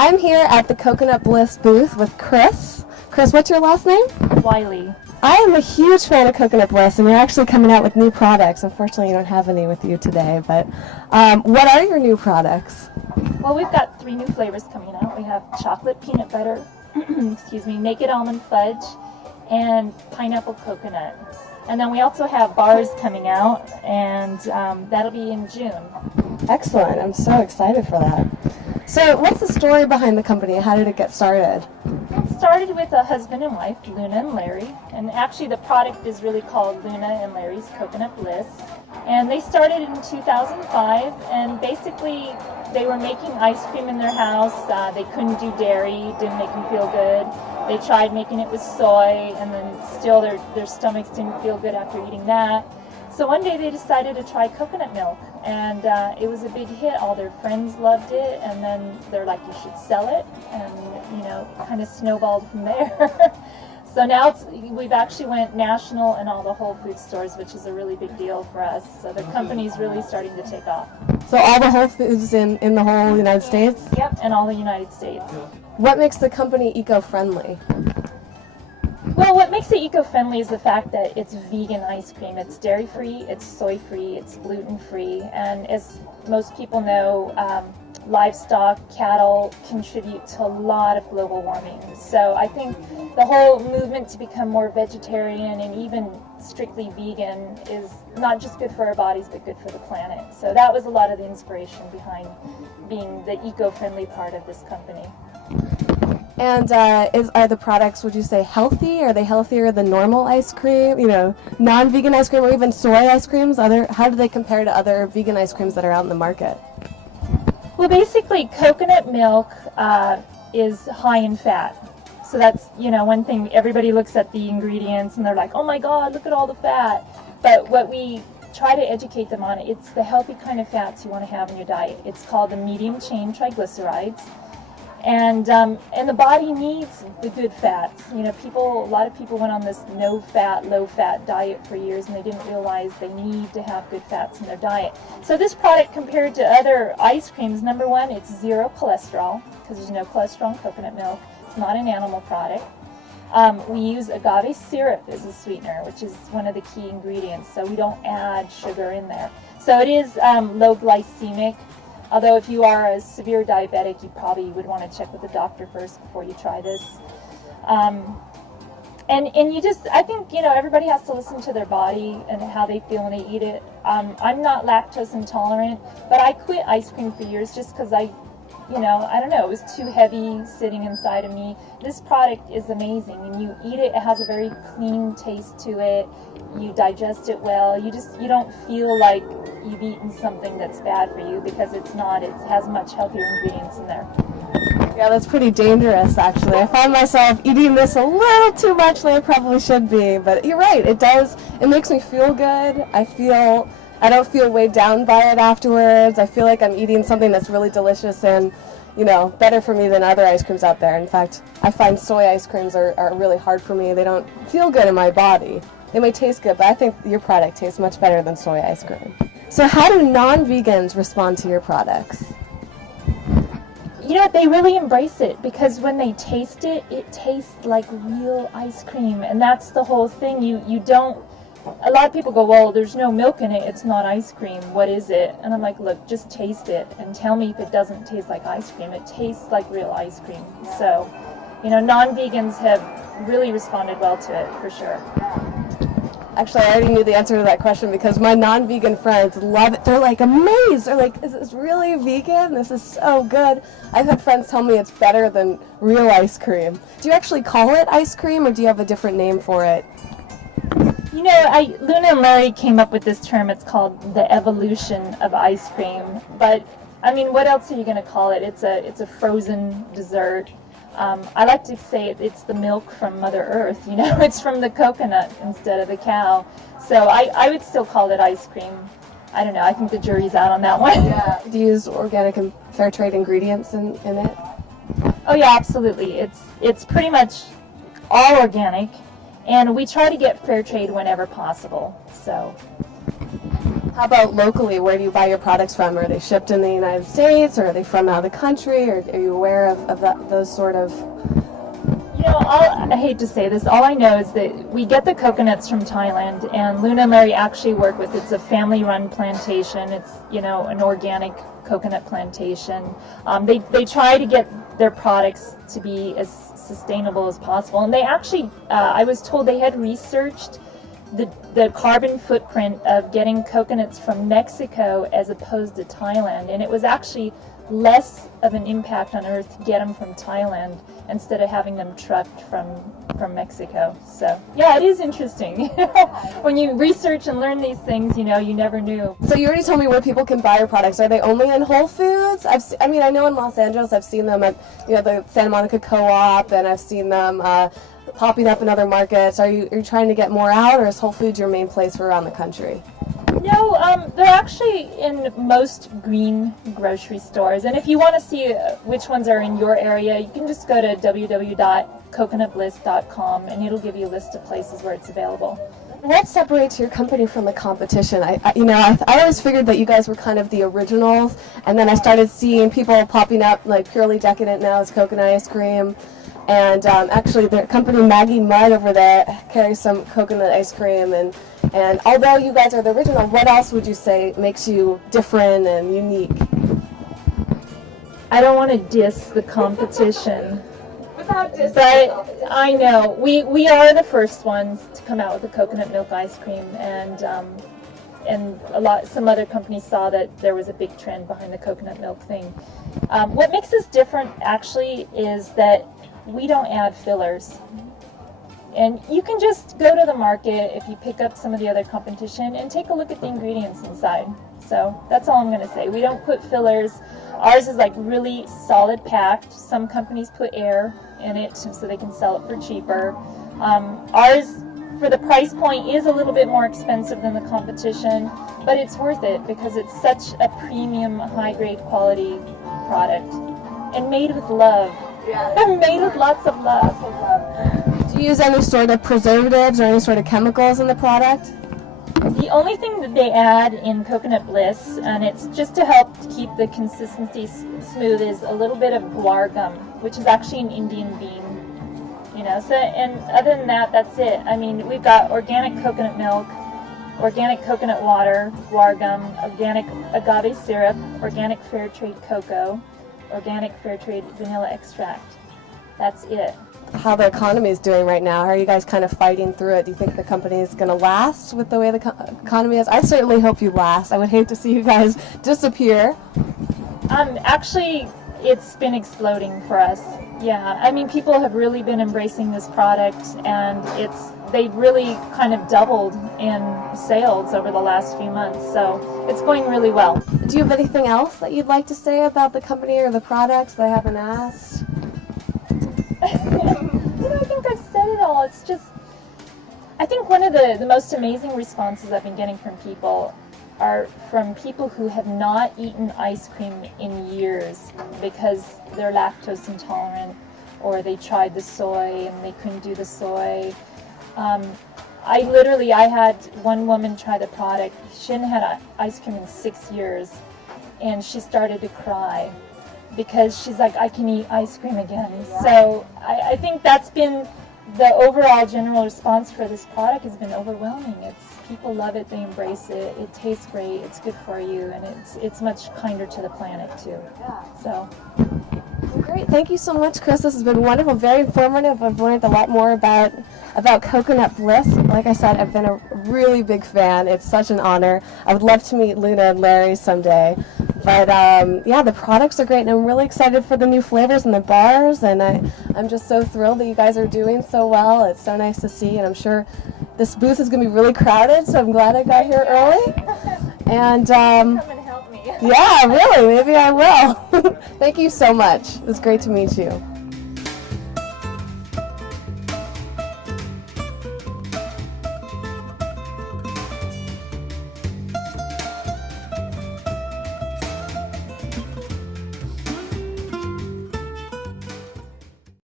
I'm here at the Coconut Bliss booth with Kris. Kris, what's your last name? Willey. I am a huge fan of Coconut Bliss, and you're actually coming out with new products. Unfortunately, you don't have any with you today, but what are your new products? Well, we've got 3 new flavors coming out. We have chocolate peanut butter, excuse me, naked almond fudge, and pineapple coconut. And then we also have bars coming out, and that'll be in June. Excellent. I'm so excited for that. So what's the story behind the company? How did it get started? It started with a husband and wife, Luna and Larry, and actually the product is really called Luna and Larry's Coconut Bliss. And they started in 2005, and basically they were making ice cream in their house. They couldn't do dairy, didn't make them feel good. They tried making it with soy, and then still their stomachs didn't feel good after eating that. So one day they decided to try coconut milk, and it was a big hit. All their friends loved it, and then they're like, you should sell it, and kind of snowballed from there. So now we've actually went national in all the Whole Foods stores, which is a really big deal for us. So the company's really starting to take off. So all the Whole Foods in the whole United States? Yep, in all the United States. What makes the company eco-friendly? Well, what makes it eco-friendly is the fact that it's vegan ice cream. It's dairy-free, it's soy-free, it's gluten-free, and as most people know, livestock, cattle contribute to a lot of global warming. So I think the whole movement to become more vegetarian and even strictly vegan is not just good for our bodies, but good for the planet. So that was a lot of the inspiration behind being the eco-friendly part of this company. And are the products, would you say, healthy? Are they healthier than normal ice cream? Non-vegan ice cream or even soy ice creams? How do they compare to other vegan ice creams that are out in the market? Well, basically, coconut milk is high in fat. So that's, one thing. Everybody looks at the ingredients and they're like, oh my God, look at all the fat. But what we try to educate them on, it's the healthy kind of fats you want to have in your diet. It's called the medium chain triglycerides. And the body needs the good fats. A lot of people went on this no-fat, low-fat diet for years, and they didn't realize they need to have good fats in their diet. So this product, compared to other ice creams, number one, it's 0 cholesterol, because there's no cholesterol in coconut milk. It's not an animal product. We use agave syrup as a sweetener, which is one of the key ingredients, so we don't add sugar in there. So it is low glycemic. Although if you are a severe diabetic, you probably would want to check with the doctor first before you try this. And I think, everybody has to listen to their body and how they feel when they eat it. I'm not lactose intolerant, but I quit ice cream for years just because I don't know, it was too heavy sitting inside of me. This product is amazing. When you eat it, it has a very clean taste to it. You digest it well. You don't feel like you've eaten something that's bad for you, because it's not. It has much healthier ingredients in there. Yeah, that's pretty dangerous, actually. I find myself eating this a little too much than I probably should be, but you're right, it makes me feel good. I don't feel weighed down by it afterwards. I feel like I'm eating something that's really delicious and, better for me than other ice creams out there. In fact, I find soy ice creams are really hard for me. They don't feel good in my body. They may taste good, but I think your product tastes much better than soy ice cream. So how do non-vegans respond to your products? They really embrace it, because when they taste it, it tastes like real ice cream. And that's the whole thing. A lot of people go, well, there's no milk in it, it's not ice cream, what is it? And I'm like, look, just taste it and tell me if it doesn't taste like ice cream. It tastes like real ice cream. So, non-vegans have really responded well to it, for sure. Actually, I already knew the answer to that question, because my non-vegan friends love it. They're like amazed. They're like, is this really vegan? This is so good. I've had friends tell me it's better than real ice cream. Do you actually call it ice cream, or do you have a different name for it? Luna and Larry came up with this term. It's called the evolution of ice cream. But, what else are you going to call it? It's a frozen dessert. I like to say it's the milk from Mother Earth. It's from the coconut instead of the cow. So I would still call it ice cream. I don't know. I think the jury's out on that one. Yeah. Do you use organic and fair trade ingredients in it? Oh yeah, absolutely. It's pretty much all organic, and we try to get fair trade whenever possible. So. How about locally? Where do you buy your products from? Are they shipped in the United States, or are they from out of the country, or are you aware of those sort of? You know, I hate to say this, all I know is that we get the coconuts from Thailand, and Luna and Larry actually work with, it's a family-run plantation. It's, you know, an organic coconut plantation. They try to get their products to be as sustainable as possible, and they actually, I was told they had researched the carbon footprint of getting coconuts from Mexico as opposed to Thailand, and it was actually less of an impact on Earth to get them from Thailand instead of having them trucked from Mexico. So yeah, it is interesting. When you research and learn these things, you know, you never knew. So you already told me where people can buy your products. Are they only in Whole Foods? I mean, I know in Los Angeles I've seen them at, you know, the Santa Monica Co-op, and I've seen them popping up in other markets. Are you trying to get more out, or is Whole Foods your main place for around the country? No, they're actually in most green grocery stores. And if you want to see which ones are in your area, you can just go to www.coconutbliss.com, and it'll give you a list of places where it's available. What separates your company from the competition? I always figured that you guys were kind of the originals, and then I started seeing people popping up like Purely Decadent now as coconut ice cream. And actually, the company Maggie Mud over there carries some coconut ice cream. And although you guys are the original, what else would you say makes you different and unique? I don't want to diss the competition, Without dissing, but I know we are the first ones to come out with the coconut milk ice cream, and some other companies saw that there was a big trend behind the coconut milk thing. What makes us different actually is that we don't add fillers. And you can just go to the market if you pick up some of the other competition and take a look at the ingredients inside. So that's all I'm going to say. We don't put fillers. Ours is like really solid packed. Some companies put air in it so they can sell it for cheaper. Ours, for the price point, is a little bit more expensive than the competition, but it's worth it because it's such a premium, high-grade quality product and made with love. Yeah. Made with lots of love. Do you use any sort of preservatives or any sort of chemicals in the product? The only thing that they add in Coconut Bliss, and it's just to help keep the consistency smooth, is a little bit of guar gum, which is actually an Indian bean. You know, so, and other than that, that's it. I mean, we've got organic coconut milk, organic coconut water, guar gum, organic agave syrup, organic fair trade cocoa, organic fair trade vanilla extract. That's it. How the economy is doing right now? How are you guys kind of fighting through it? Do you think the company is going to last with the way the economy is? I certainly hope you last. I would hate to see you guys disappear. Actually, it's been exploding for us. Yeah, I mean, people have really been embracing this product, and they've really kind of doubled in sales over the last few months, so it's going really well. Do you have anything else that you'd like to say about the company or the products that I haven't asked? I think I've said it all. It's just, I think one of the most amazing responses I've been getting from people are from people who have not eaten ice cream in years because they're lactose intolerant, or they tried the soy and they couldn't do the soy. I had one woman try the product. She hadn't had ice cream in 6 years, and she started to cry because she's like, I can eat ice cream again. Yeah. So I think that's been the overall general response for this product has been overwhelming. People love it, they embrace it, it tastes great, it's good for you, and it's much kinder to the planet too. Yeah. So. Well, great, thank you so much, Kris. This has been wonderful, very informative. I've learned a lot more about Coconut Bliss. Like I said, I've been a really big fan. It's such an honor. I would love to meet Luna and Larry someday. But yeah, the products are great, and I'm really excited for the new flavors and the bars, and I'm just so thrilled that you guys are doing so well. It's so nice to see, and I'm sure this booth is going to be really crowded, so I'm glad I got here early. And come and help me. Yeah, really, maybe I will. Thank you so much. It was great to meet you.